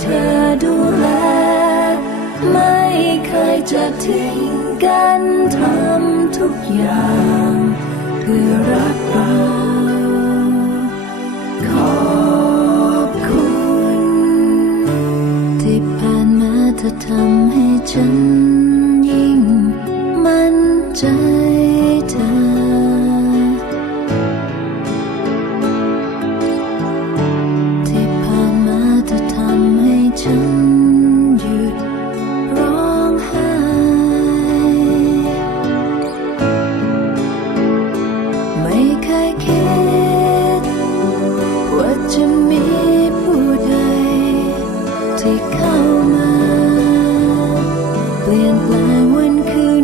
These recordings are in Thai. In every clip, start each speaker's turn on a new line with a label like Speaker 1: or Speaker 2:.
Speaker 1: เธอดูแล ไม่เคยจะทิ้งกันทำทุกอย่าง เพื่อรักเราขอบคุณที่ผ่านมาเธอทำให้ฉันยิ่งมั่นใจ ที่เข้ามา เปลี่ยนแปลงวันคืน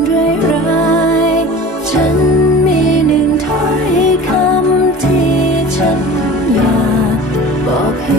Speaker 1: ร้ายๆฉันมีหนึ่งถ้อยคำที่ฉันอยากบอกให้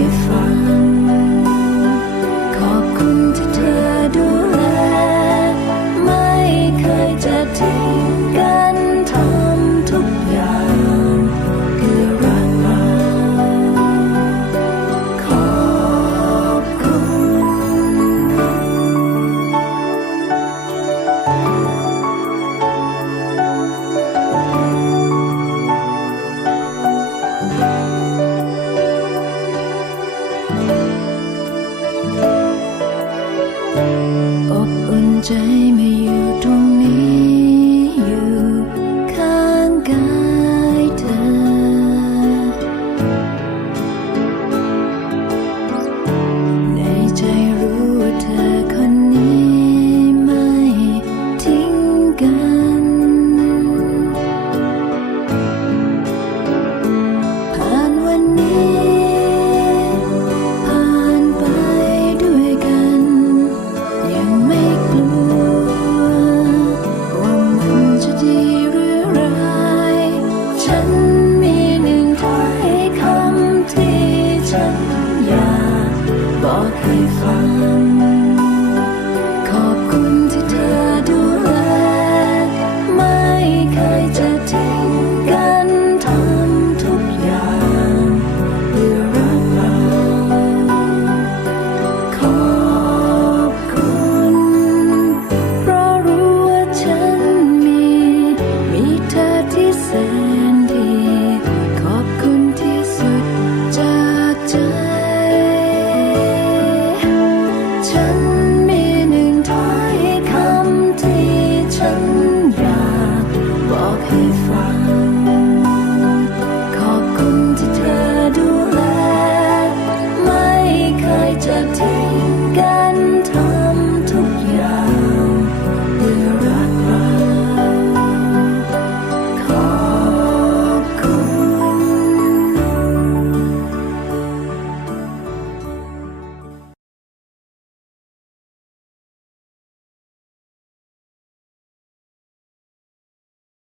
Speaker 1: า